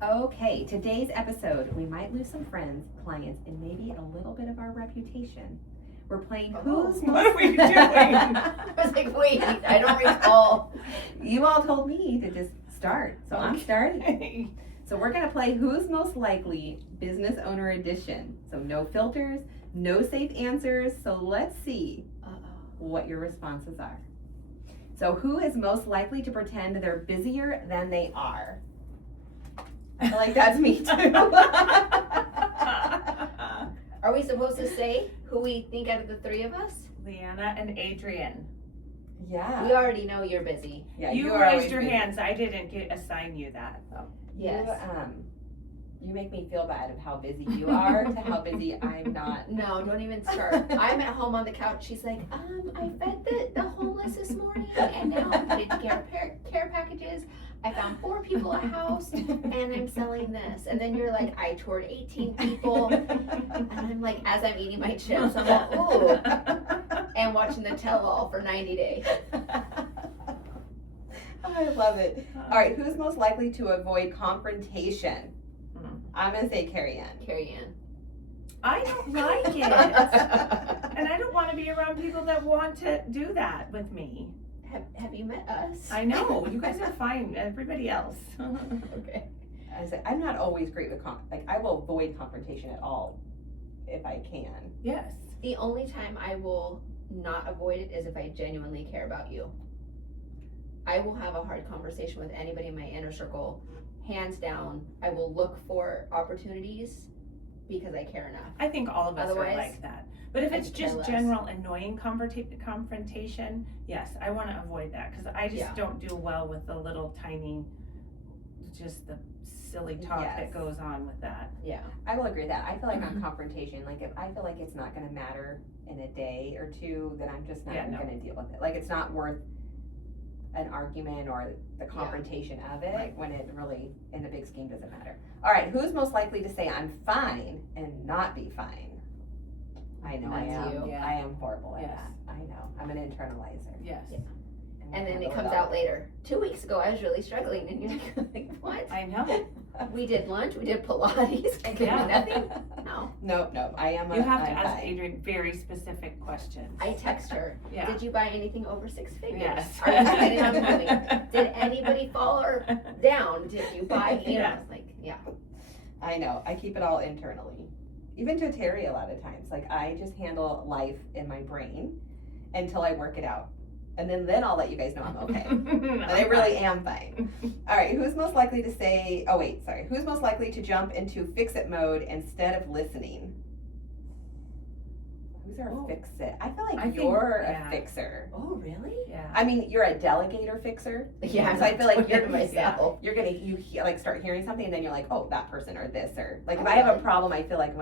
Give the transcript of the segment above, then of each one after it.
Okay, today's episode, we might lose some friends, clients, and maybe a little bit of our reputation. We're playing Who's What are we doing? I was like, wait, I don't recall. You all told me to just start, so I'm starting. Okay. So we're gonna play Who's Most Likely Business Owner Edition. So no filters, no safe answers, so let's see what your responses are. So who is most likely to pretend they're busier than they are? I feel like that's me too. Are we supposed to say who we think out of the three of us? Leanna and Adrian. Yeah. We already know you're busy. Yeah, You are raised always your busy. hands. I didn't assign you that. Yes. You make me feel bad of how busy you are to how busy I'm not. No, don't even start. I'm at home on the couch. She's like, I fed the homeless this morning, and now I'm putting together care packages. I found 4 people a house, and I'm selling this. And then you're like, I toured 18 people, and I'm like, as I'm eating my chips, I'm like, ooh, and watching the tell-all for 90 days. I love it. All right, who's most likely to avoid confrontation? I'm gonna say Carrie Ann. Carrie Ann. I don't like it. And I don't want to be around people that want to do that with me. Have you met us? I know. You guys are fine. Everybody else. Okay. I'm not always great with I will avoid confrontation at all if I can. Yes. The only time I will not avoid it is if I genuinely care about you. I will have a hard conversation with anybody in my inner circle. Hands down, I will look for opportunities because I care enough. I think all of us Otherwise, are like that. But if I it's could care just less. general annoying confrontation, yes, I want to avoid that because I just Yeah. don't do well with the little tiny, just the silly talk Yes. that goes on with that. Yeah. I will agree with that. I feel like on confrontation, like if I feel like it's not gonna matter in a day or two, then I'm just not Yeah, no. gonna deal with it. Like it's not worth an argument or the confrontation of it Right. when it really, in the big scheme, doesn't matter. All right, who's most likely to say I'm fine and not be fine? I know I That's am. you. Yeah. I am horrible at Yes. that. I know. I'm an internalizer. Yes. Yeah. we'll And then it handle comes all. out later. 2 weeks ago, I was really struggling, and you're like, what? I know. We did lunch, we did Pilates, I could Yeah. do nothing. No. Nope. I am. You have to I'm ask fine. Adrian very specific questions. I text her. Yeah. Did you buy anything over 6 figures? Yes. Are you planning on moving? Did anybody fall or down? Did you buy? You know, Yeah. it's like, yeah. I know. I keep it all internally. Even to Terry a lot of times. Like I just handle life in my brain until I work it out. And then I'll let you guys know I'm okay. But I really am fine. All right, who's most likely to say, who's most likely to jump into fix-it mode instead of listening? Who's our fix-it? I feel like I think- you're yeah. a fixer. Oh, really? Yeah. I mean, you're a delegator fixer. Yeah. So I feel like you're you're myself. You're gonna like start hearing something and then you're like, oh, that person or this or like if Oh, I have a really? problem, I feel like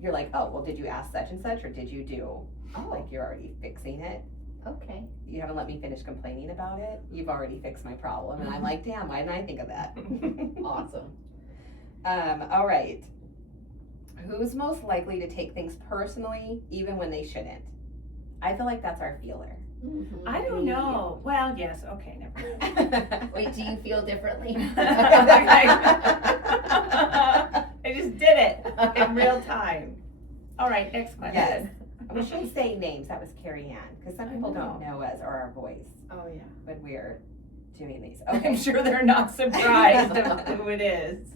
you're like, oh, well, did you ask such and such or did you do Oh, like you're already fixing it? okay. You haven't let me finish complaining about it. You've already fixed my problem, and I'm like, damn, why didn't I think of that? Awesome. All right. Who's most likely to take things personally, even when they shouldn't? I feel like that's our feeler. Mhm. I don't know. Well, yes. Okay, never mind. Wait, do you feel differently? I just did it in real time. All right, next question. Yes. We should say names. That was Carrie Ann, because some I people know. don't know us or our voice Oh yeah. when we're doing these. I'm Okay. sure they're not surprised of who it is.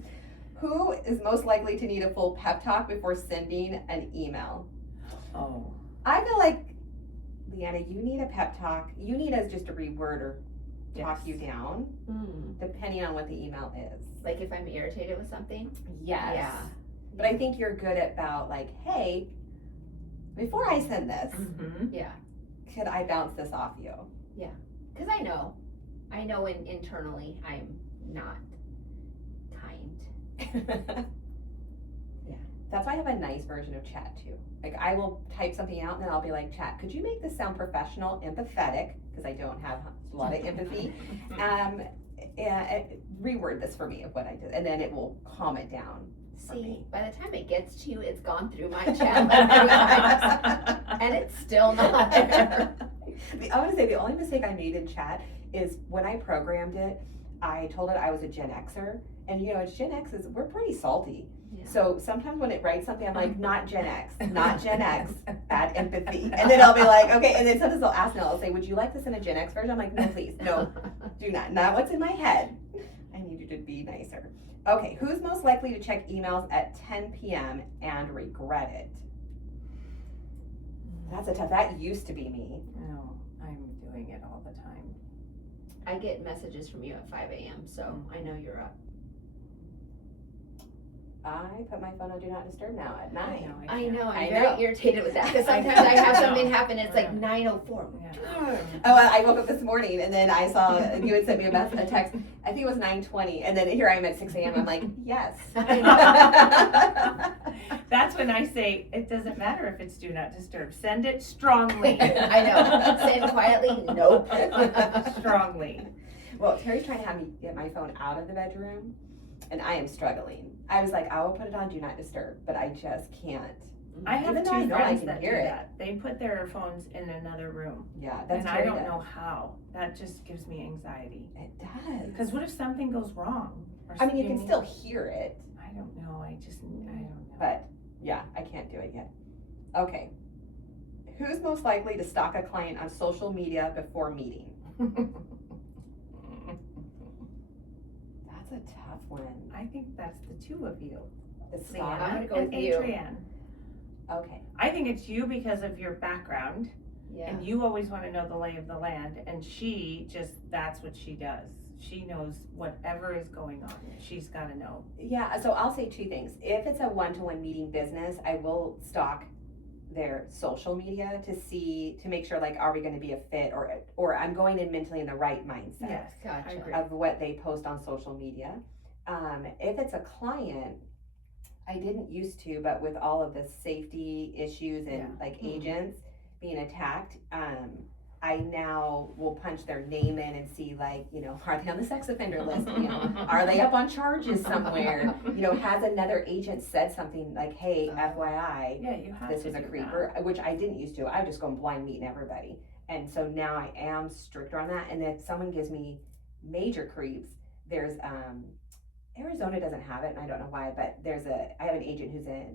Who is most likely to need a full pep talk before sending an email? Oh. I feel like, Leanna, you need a pep talk. You need us just to reword or talk Yes. you down, Mm. depending on what the email is. Like if I'm irritated with something? Yes. Yeah. But I think you're good about like, hey, before I send this, Mm-hmm. Yeah. could I bounce this off you? Because I know internally I'm not kind. That's why I have a nice version of chat too. Like I will type something out and then I'll be like, chat, could you make this sound professional, empathetic, because I don't have a lot of empathy. Reword this for me of what I did, and then it will calm it down. for See, me. by the time it gets to you, it's gone through my chat like 3 times, and it's still not there. I want to say the only mistake I made in chat is when I programmed it, I told it I was a Gen Xer, and as Gen X's, we're pretty salty. Yeah. So sometimes when it writes something, I'm like, not Gen X, not Gen X, add empathy. And then I'll be like, okay, and then sometimes they'll ask me, I'll say, would you like this in a Gen X version? I'm like, no, please, no, do not what's in my head. I need you to be nicer. Okay, who's most likely to check emails at 10 p.m. and regret it? That's a tough, that used to be me. No, I'm doing it all the time. I get messages from you at 5 a.m., so I know you're up. I put my phone on Do Not Disturb now at 9. I know, I'm I very know. irritated with that, because sometimes I have something happen, it's like 9:04. Yeah. Oh, I woke up this morning and then I saw you had sent me a text. I think it was 9:20, and then here I am at 6 a.m. I'm like, yes. That's when I say, it doesn't matter if it's Do Not Disturb. Send it strongly. I know. Send quietly, nope. Strongly. Well, Terry's trying to have me get my phone out of the bedroom, and I am struggling. I was like, I will put it on Do Not Disturb, but I just can't. I have Even though two I know I friends can that do hear it. that. They put their phones in another room. Yeah, that's And I Terry don't does. know how. That just gives me anxiety. It does. Because what if something goes wrong? Or I mean, you can something- still hear it, I don't know. I don't know. but yeah, I can't do it yet. Okay. Who's most likely to stalk a client on social media before meeting? That's a tough one. I think that's the two of you. The I'm stalk. gonna go and with you. Adrienne. Okay. I think it's you because of your background, Yeah. and you always want to know the lay of the land, and she just, that's what she does. She knows whatever is going on. She's got to know. Yeah, so I'll say two things. If it's a one-to-one meeting business, I will stalk their social media to make sure, like, are we going to be a fit, or I'm going in mentally in the right mindset Yes, I Gotcha. agree. of what they post on social media. If it's a client, I didn't used to, but with all of the safety issues and Yeah. like agents being attacked, I now will punch their name in and see, like, are they on the sex offender list? Are they up on charges somewhere? Has another agent said something like, hey, FYI, Yeah, you have this to was a do creeper, which I didn't used to. I would just go and blind meeting everybody. And so now I am stricter on that. And if someone gives me major creeps, there's, Arizona doesn't have it, and I don't know why, but I have an agent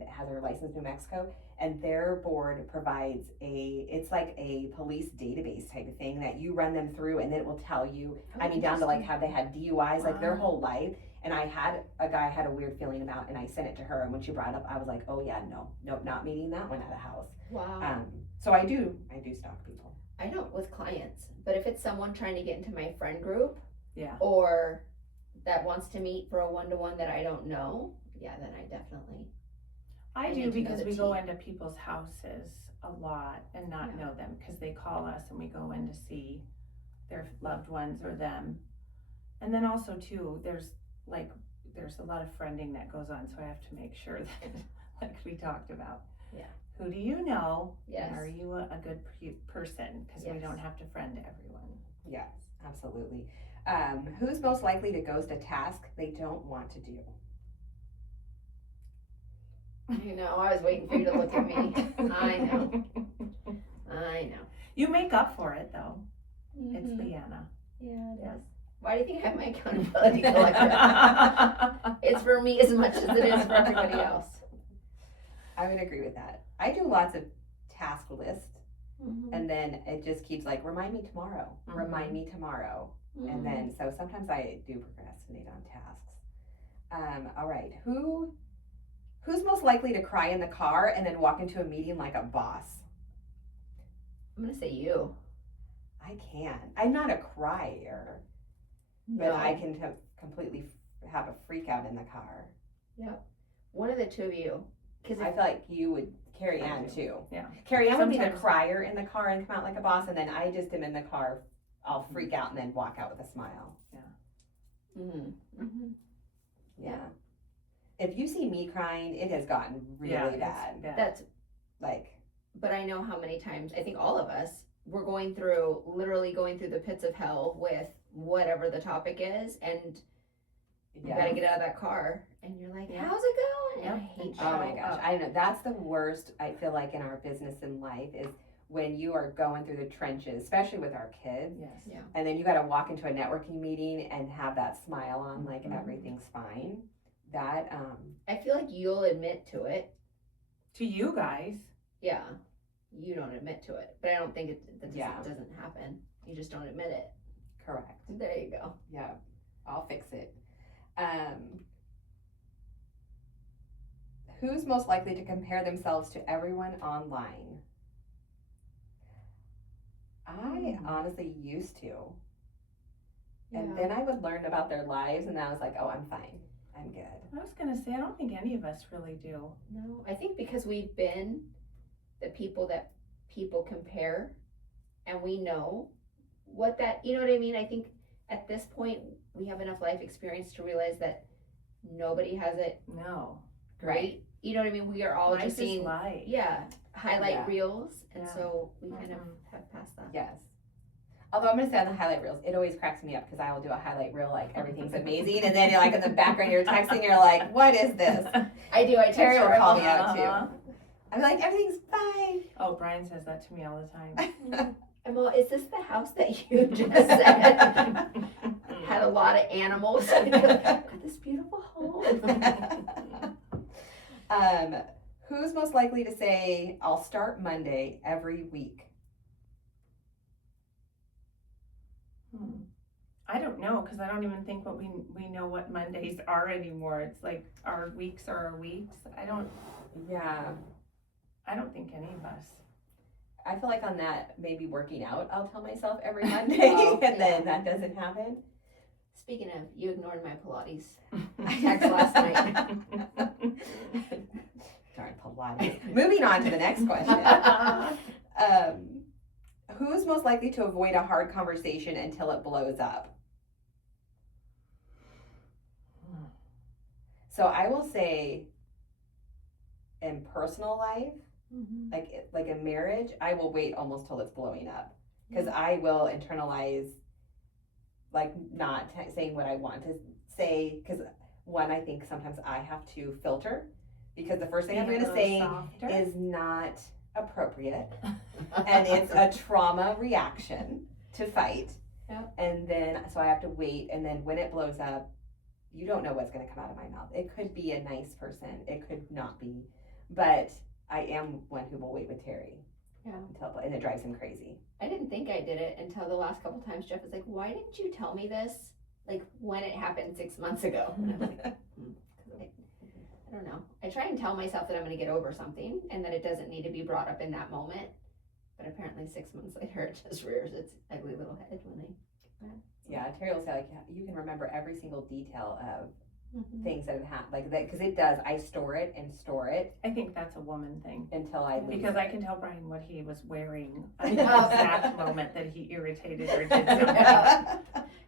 has her license in New Mexico, and their board provides it's like a police database type of thing that you run them through, and then it will tell you, down to like, have they had DUIs, like their whole life. And I had a guy I had a weird feeling about, and I sent it to her, and when she brought it up, I was like, oh yeah, nope, not meeting that one at a house. Wow. So I do stalk people. I don't with clients, but if it's someone trying to get into my friend group, Yeah. or that wants to meet for a one-to-one that I don't know, yeah, then I definitely. I I do need to know because the we go tea. into people's houses a lot and not Yeah. know them because they call us and we go in to see their loved ones or them. And then also too, there's a lot of friending that goes on, so I have to make sure that, like we talked about. Yeah. Who do you know? Yes. And are you a good person? Because we Yes. don't have to friend everyone. Yes, absolutely. Who's most likely to ghost a task they don't want to do? I know, I was waiting for you to look at me. I know. You make up for it though. It's Mhm. Leanna. Yeah, it is. Why do you think I have my accountability collector? It's for me as much as it is for everybody else. I would agree with that. I do lots of task lists, Mm-hmm. and then it just keeps like, remind me tomorrow, remind me tomorrow. And then, so sometimes I do procrastinate on tasks. All right, who's most likely to cry in the car and then walk into a meeting like a boss? I'm gonna say you. I can. I'm not a crier, but No. I can completely have a freak out in the car. Yep. One of the two of you. Because I feel like you would, Carrie Ann too. Yeah. Carrie Ann would be the Sometimes. crier in the car and come out like a boss, and then I just am in the car, I'll freak out and then walk out with a smile. Yeah. If you see me crying, it has gotten really Yeah, it's bad. That's. Like, But I know how many times. I think all of us. We're literally going through the pits of hell with whatever the topic is, and you yeah. gotta get out of that car, and you're like, Yeah. "How's it going?" And I Yep. hate Oh my showing gosh, up. I know that's the worst. I feel like in our business and life is when you are going through the trenches, especially with our kids, Yes. Yeah. and then you got to walk into a networking meeting and have that smile on, like Mhm. everything's fine. That I feel like you'll admit to it. To you guys. Yeah. You don't admit to it, but I don't think that Yeah. doesn't happen. You just don't admit it. correct. There you go. Yeah, I'll fix it. Who's most likely to compare themselves to everyone online? I honestly used to. And then I would learn about their lives, and I was like, oh, I'm fine. I'm good. I was gonna say, I don't think any of us really do. No, I think because we've been the people that people compare, and we know what that, you know what I mean? I think at this point we have enough life experience to realize that nobody has it No. great. You know what I mean? We are all Life just is seeing, life. highlight Yeah. reels, and Yeah. so we kind of have passed that. Yes. Although I'm going to say on the highlight reels, it always cracks me up because I will do a highlight reel like everything's amazing, and then you're like in the background, you're texting, you're like, what is this? I do. I text Terry will her. call me out Uh-huh. too. I'm like, everything's fine. Oh, Brian says that to me all the time. I'm all, is this the house that you just said had a lot of animals? Got this beautiful home. Who's most likely to say, I'll start Monday every week? I don't know, because I don't even think we know what Mondays are anymore. It's like our weeks are our weeks. I don't think any of us. I feel like on that, maybe working out, I'll tell myself every Monday, Oh, and then yeah. that doesn't happen. Speaking of, you ignored my Pilates text last night. Darn Pilates. Moving on to the next question. Who's most likely to avoid a hard conversation until it blows up? So I will say, in personal life, like in marriage, I will wait almost till it's blowing up, because I will internalize, like not saying what I want to say, because one, I think sometimes I have to filter, because the first thing I'm going to say is not appropriate, and it's a trauma reaction to fight. Yep. And then so I have to wait, and then when it blows up, you don't know what's going to come out of my mouth. It could be a nice person, it could not be, but I am one who will wait with Terry. Yeah. And it drives him crazy. I didn't think I did it until the last couple times. Jeff was like, why didn't you tell me this like when it happened 6 months ago? And I was like, I don't know. I try and tell myself that I'm going to get over something and that it doesn't need to be brought up in that moment, but apparently 6 months later it just rears its ugly little head when I Yeah, Terry will say, like, you can remember every single detail of things that have happened, like that, because it does. I store it I think that's a woman thing. until I lose Because it. I can tell Brian what he was wearing at the exact moment that he irritated or did something.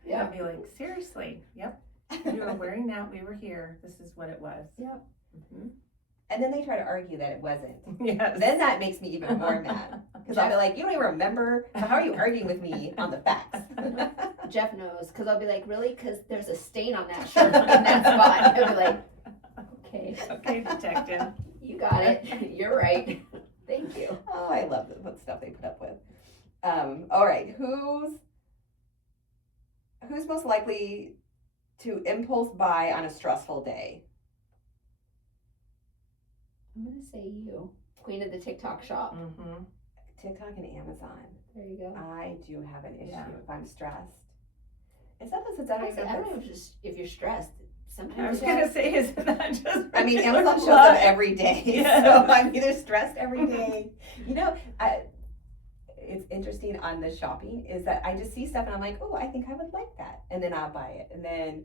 Yeah. I'd be like, seriously, yep, you were wearing that, we were here, this is what it was. Yep. Mhm. And then they try to argue that it wasn't. Yes. Then that makes me even more mad, because I'll be like, you don't even remember, so how are you arguing with me on the facts? Jeff knows, because I'll be like, really? Because there's a stain on that shirt in that spot. He'll be like, okay. Okay, detective. You got it. You're right. Thank you. Oh, I love what stuff they put up with. All right, who's most likely to impulse buy on a stressful day? I'm going to say you. Queen of the TikTok shop. Mm-hmm. TikTok and Amazon. There you go. I do have an issue Yeah. if I'm stressed. And sometimes it's not Actually, even I don't know if you're stressed. I Sometimes was gonna say, isn't that just? I mean, regular Amazon shows life? up every day, Yeah. so I'm either stressed every day. You know, it's interesting on the shopping is that I just see stuff and I'm like, oh, I think I would like that, and then I'll buy it, and then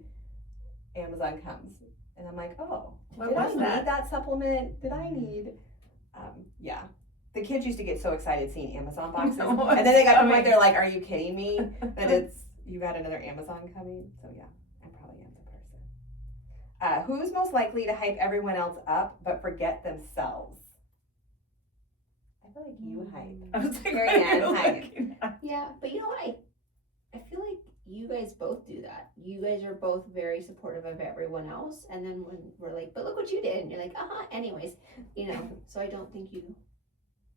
Amazon comes, and I'm like, oh, What did I was need that? that supplement? Did I need? Yeah. The kids used to get so excited seeing Amazon boxes, No, and then they got to the point coming. they're like, are you kidding me? That it's you got another Amazon coming? So yeah, I probably am the person. Who's most likely to hype everyone else up but forget themselves? I feel like you hype. I was like, Carrie what are Ann, you hi. looking at? Yeah, but you know what? I feel like you guys both do that. You guys are both very supportive of everyone else, and then when we're like, but look what you did, and you're like, anyways, you know. So I don't think you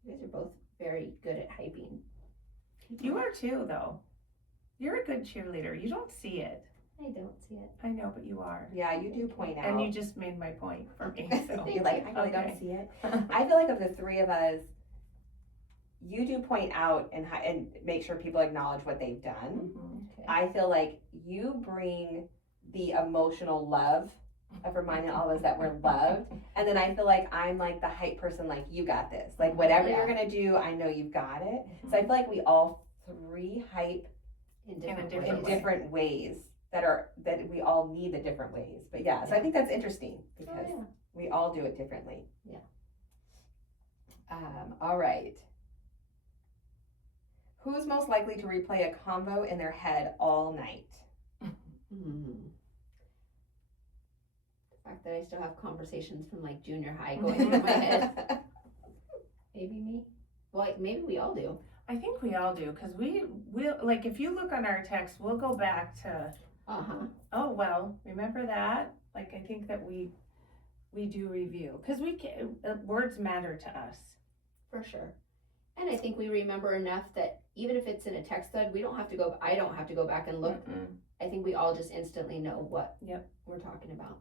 guys are both very good at hyping. You are too, though. You're a good cheerleader. You don't see it. I don't see it. I know, but you are. Yeah, you do point out. And you just made my point for me. So You're like, I really Okay. don't see it. I feel like of the three of us, you do point out and make sure people acknowledge what they've done. Okay. I feel like you bring the emotional love of reminding all of us that we're loved. And then I feel like I'm like the hype person, like, you got this. Like, whatever you're going to do, I know you've got it. So I feel like we all three hype In different different ways that we all need the different ways. But yeah, so I think that's interesting because we all do it differently. Yeah. All right. Who's most likely to replay a convo in their head all night? The fact that I still have conversations from like junior high going through my head. Maybe me. Well, like, maybe we all do. I think we all do, because we'll like, if you look on our text, we'll go back to, oh, well, remember that? Like, I think that we do review, because words matter to us. For sure. And I think we remember enough that even if it's in a text thread, I don't have to go back and look. Mm-mm. I think we all just instantly know what Yep. we're talking about.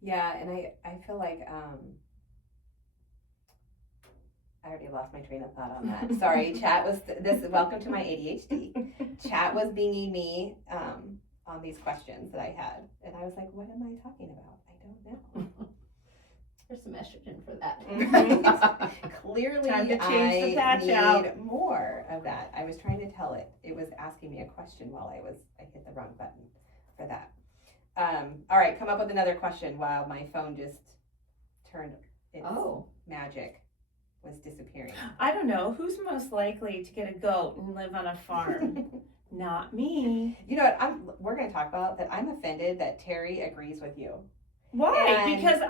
Yeah, and I feel like I already lost my train of thought on that. Sorry, chat was welcome to my ADHD. Chat was binging me on these questions that I had, and I was like, what am I talking about? I don't know. There's some estrogen for that. Clearly, Time to change the patch need out. more of that. I was trying to tell it. It was asking me a question while I hit the wrong button for that. All right, come up with another question while my phone just turned its magic was disappearing. I don't know, who's most likely to get a goat and live on a farm? Not me. You know what? We're going to talk about that. I'm offended that Terry agrees with you. Why? And- Because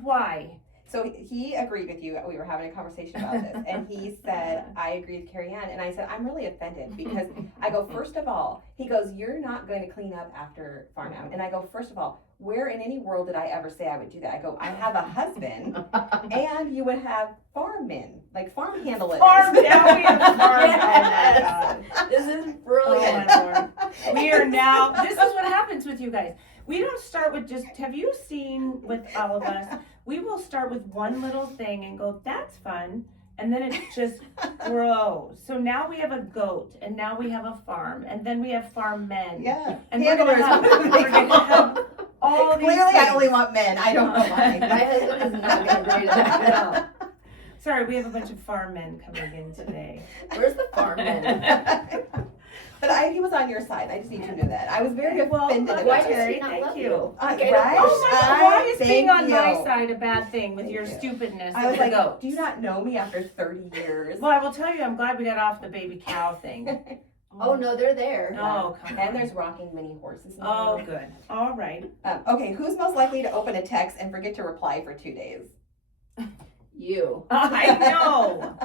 why? So he agreed with you. We were having a conversation about this, and he said, I agree with Carrie Ann. And I said, I'm really offended because I go, first of all, he goes, you're not going to clean up after farm out. And I go, first of all, where in any world did I ever say I would do that? I go, I have a husband, and you would have farm men, like farm handlers. Farm, now we have farm. Yes. Oh my God. This is brilliant. Oh my Lord. We are now, this is what happens with you guys. We don't start with just, have you seen with all of us, we will start with one little thing and go, that's fun. And then it just grows. So now we have a goat, and now we have a farm, and then we have farm men. Yeah. And we're gonna have all these Clearly, things. I only want men. I don't know why. My husband is not going to agree to that. No. Sorry, we have a bunch of farm men coming in today. Where's the farm man? But he was on your side. I just need you to know that. I was very Well, offended why about does it. he not Thank love you. you? Right? Oh my God, why is being on Thank my you. side a bad thing with Thank your you. stupidness I was with like, the goats? do you not know me after 30 years? Well, I will tell you, I'm glad we got off the baby cow thing. Oh, no, they're there. Oh, come And on. there's rocking mini horses Oh, now. good. All right. Okay, who's most likely to open a text and forget to reply for 2 days? You. I know.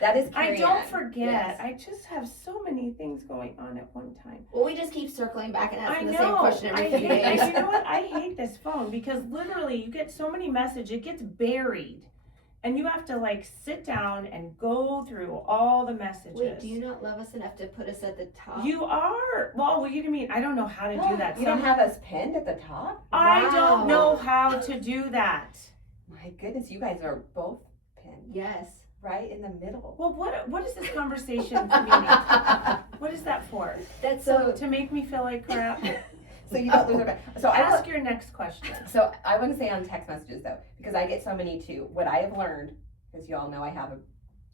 That is I Carrie don't Ann. forget. Yes. I just have so many things going on at one time. Well, we just keep circling back and I asking the know. same question every few days. You know what? I hate this phone because literally you get so many messages, it gets buried. And you have to like sit down and go through all the messages. Wait, do you not love us enough to put us at the top? You are. Well, what do you mean? I don't know how to do that. You don't have us pinned at the top? I don't Wow. know how to do that. My goodness, you guys are both pinned Yes. right in the middle. Well, what is this conversation meaning? What is that for? That's so. To make me feel like crap? So you don't lose our back. So Ask your next question. So I want to say on text messages though, because I get so many too. What I have learned, because you all know I have a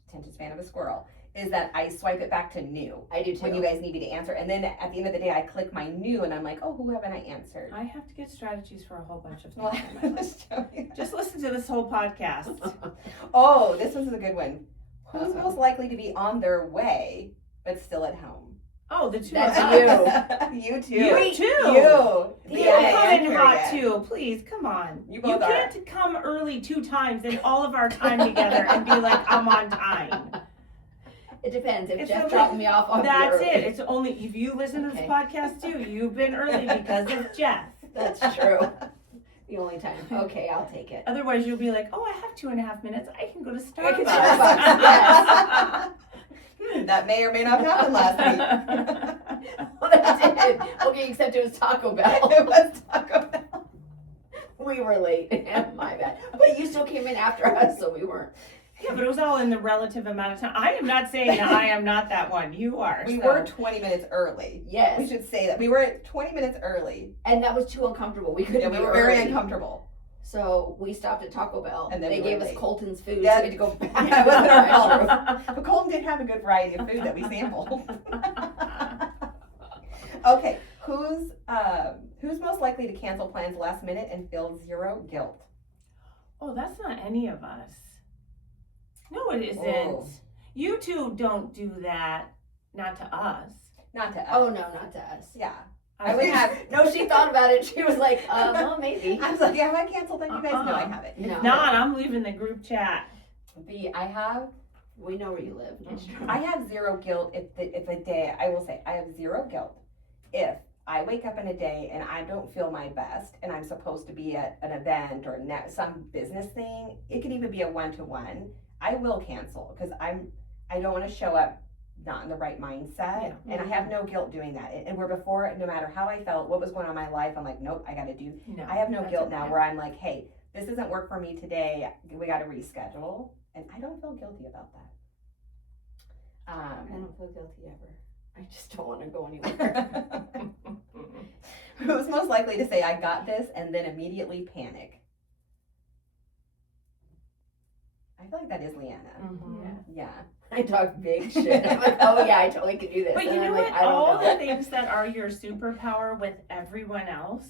attention span of a squirrel, is that I swipe it back to new I do too. when you guys need me to answer, and then at the end of the day, I click my new, and I'm like, oh, who haven't I answered? I have to get strategies for a whole bunch of Well, things in my life. Just listen to this whole podcast. Oh, this one's a good one. Who's most likely to be on their way but still at home? Oh, the two That's of us. You too. You too. You. You Deanna come and in hot Harriet. too, please. Come on. You You both are. can't come early 2 times in all of our time together and be like, I'm on time. It depends. If It's Jeff only- dropped me off, I'll That's be it. early. It's only if you listen to this Okay. podcast too. You've been early because of Jeff. That's true. The only time. Okay, I'll take it. Otherwise, you'll be like, oh, I have 2.5 minutes. I can go to I can Starbucks. That may or may not happen last week. Well, that did. Okay, except it was Taco Bell. It was Taco Bell. We were late. My bad. But you still came in after us, so we weren't. Yeah, but it was all in the relative amount of time. I am not saying that I am not that one. You are. We so. were 20 minutes early. Yes. We should say that. We were 20 minutes early. And that was too uncomfortable. We couldn't Yeah, be we were very early. uncomfortable. So we stopped at Taco Bell. And then they we were gave us late. Colton's food, Yeah. so we had to go back. Yeah, it wasn't our fault. But Colton did have a good variety of food that we sampled. Okay, who's most likely to cancel plans last minute and feel zero guilt? Oh, that's not any of us. No, it isn't. Oh. You two don't do that. Not to us. Not to us. Oh, no, not to us. Yeah. I I would have. No, she thought about it. She was like, well, maybe. I was like, have I canceled then? You guys know I haven't. No. Not. I'm leaving the group chat. I have We know where you live. It's true. I have zero guilt if a day, I will say, I have zero guilt if I wake up in a day and I don't feel my best and I'm supposed to be at an event or some business thing. It could even be a one-to-one. I will cancel because I don't want to show up not in the right mindset. Yeah. And I have no guilt doing that. And where before, no matter how I felt, what was going on in my life, I'm like, nope, I got to do. No, I have no that's guilt okay. now where I'm like, hey, this doesn't work for me today. We got to reschedule. And I don't feel guilty about that. I don't feel guilty ever. I just don't want to go anywhere. Who's most likely to say, I got this, and then immediately panic? I feel like that is Leanna. Mhm. Yeah. I talk big shit. I'm like, oh yeah, I totally could do this. But And you I'm know like, what? I don't All know. the things that are your superpower with everyone else,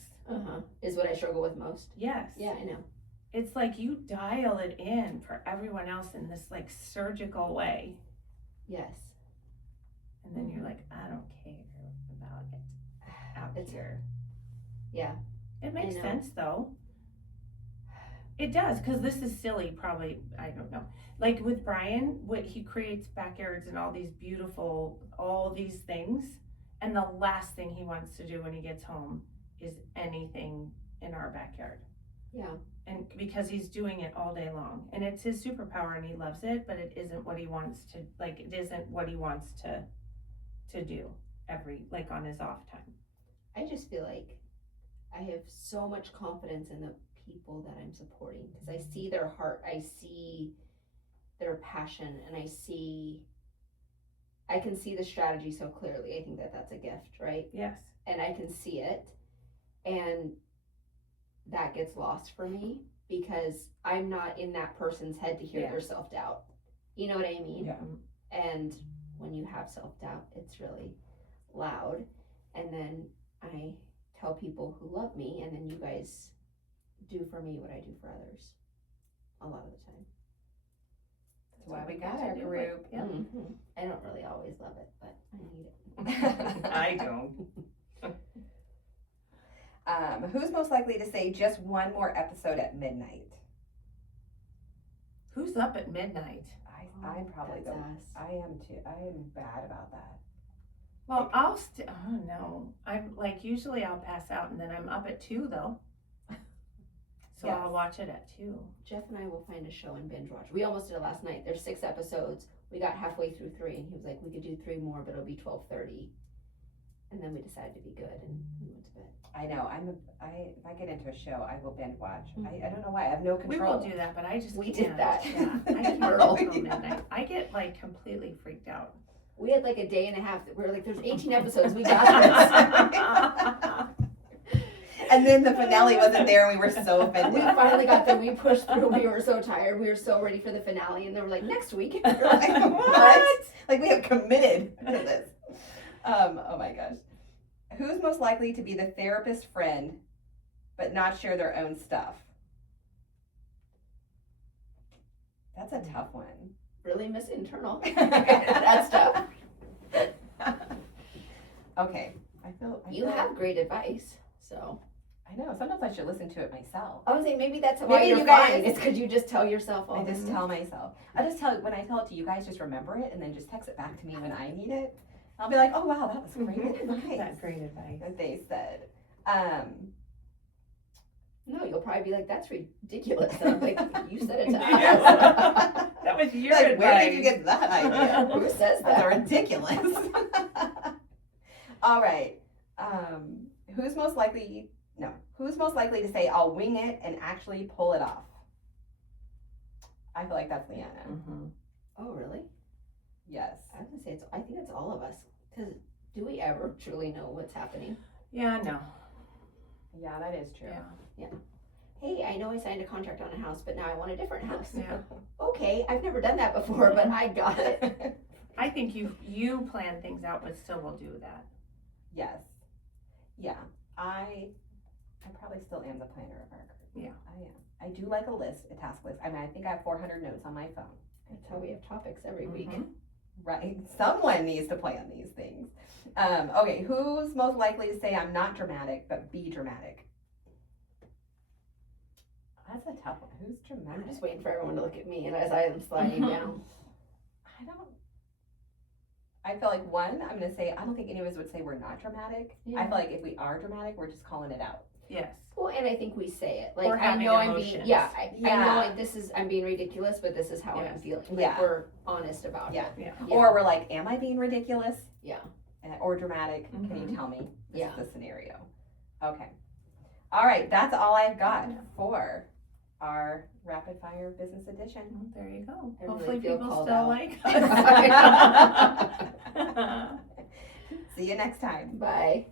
Is what I struggle with most. yes. Yeah, I know. It's like you dial it in for everyone else in this like surgical way. Yes. And then you're like, I don't care about it out It's- here. Yeah. It makes know. sense though. It does, because this is silly, probably, I don't know. Like with Brian, what he creates backyards and all these beautiful, all these things. And the last thing he wants to do when he gets home is anything in our backyard. Yeah. And because he's doing it all day long. And it's his superpower and he loves it, but it isn't what he wants to, like, it isn't what he wants to do like on his off time. I just feel like I have so much confidence in the people that I'm supporting because I see their heart, I see their passion, and I can see the strategy so clearly. I think that that's a gift, right? Yes. And I can see it, and that gets lost for me because I'm not in that person's head to hear Yeah. their self-doubt. You know what I mean? Yeah. And when you have self-doubt, it's really loud. And then I tell people who love me, and then you guys do for me what I do for others a lot of the time. That's why we got our group. Yeah. Mm-hmm. I don't really always love it, but I need it. I don't. Who's most likely to say just one more episode at midnight? Who's up at midnight? I'm probably That's the. us. I am too. I am bad about that. Well, oh no. I'm like, usually I'll pass out and then I'm up at 2 though. So Yes. I'll watch it at 2. Jeff and I will find a show and binge watch. We almost did it last night. There's 6 episodes. We got halfway through 3, and he was like, we could do 3 more, but it'll be 12:30. And then we decided to be good, and we went to bed. I know. If I get into a show, I will binge watch. I don't know why. I have no We control. will do that, but I just We can't. did that. Yeah, I can't Girl. go till midnight. I get like completely freaked out. We had like a day and a half that we were like, there's 18 episodes. We got this. And then the finale wasn't there, and we were so offended. We finally got there. We pushed through. We were so tired. We were so ready for the finale, and they were like, next week. We were like, What? Like we have committed to this. Oh my gosh. Who's most likely to be the therapist friend, but not share their own stuff? That's a tough one. Really miss internal. That stuff. Okay. I feel You have great advice, so. I know. Sometimes I should listen to it myself. I was saying maybe that's why Maybe you're you guys- fine. It's because you just tell yourself all I this just tell myself. When I tell it to you guys, just remember it and then just text it back to me when I need it. I'll be like, oh wow, that was great advice. That's great advice. That they said. No, you'll probably be like, that's ridiculous. And I'm like, you said it to us. Yeah. That was your Like, advice. where did you get that idea? Who says That's that? ridiculous. All right. Who's most likely to say, I'll wing it and actually pull it off? I feel like that's Leanna. Mm-hmm. Oh, really? Yes. I was gonna say I think it's all of us. Because do we ever truly know what's happening? Yeah, no. Yeah, that is true. Yeah. Hey, I know I signed a contract on a house, but now I want a different house. Yeah. Okay, I've never done that before, but I got it. I think you plan things out, but still will do that. Yes. Yeah. I probably still am the planner of our group. Yeah. I am. I do like a list, a task list. I mean, I think I have 400 notes on my phone. That's how we have topics every week. Mhm. Right. Someone needs to plan these things. Okay. Who's most likely to say I'm not dramatic, but be dramatic? That's a tough one. Who's I'm dramatic? just waiting for everyone to look at me, and as I am sliding down. I feel like one, I'm going to say, I don't think any of us would say we're not dramatic. Yeah. I feel like if we are dramatic, we're just calling it out. Yes. Well, and I think we say it. Like, Or I having know I'm being, emotions. I Yeah. know like I'm being ridiculous, but this is how I'm Yes. feeling. Like, Yeah. we're honest about Yeah. it. Yeah. Or we're like, am I being ridiculous? Yeah. Or dramatic? Can you Mhm. tell me? This Yeah. is the scenario. Okay. All right. That's all I've got for our rapid fire business edition. Well, there you go. I really Hopefully feel people called still out. like us. See you next time. Bye.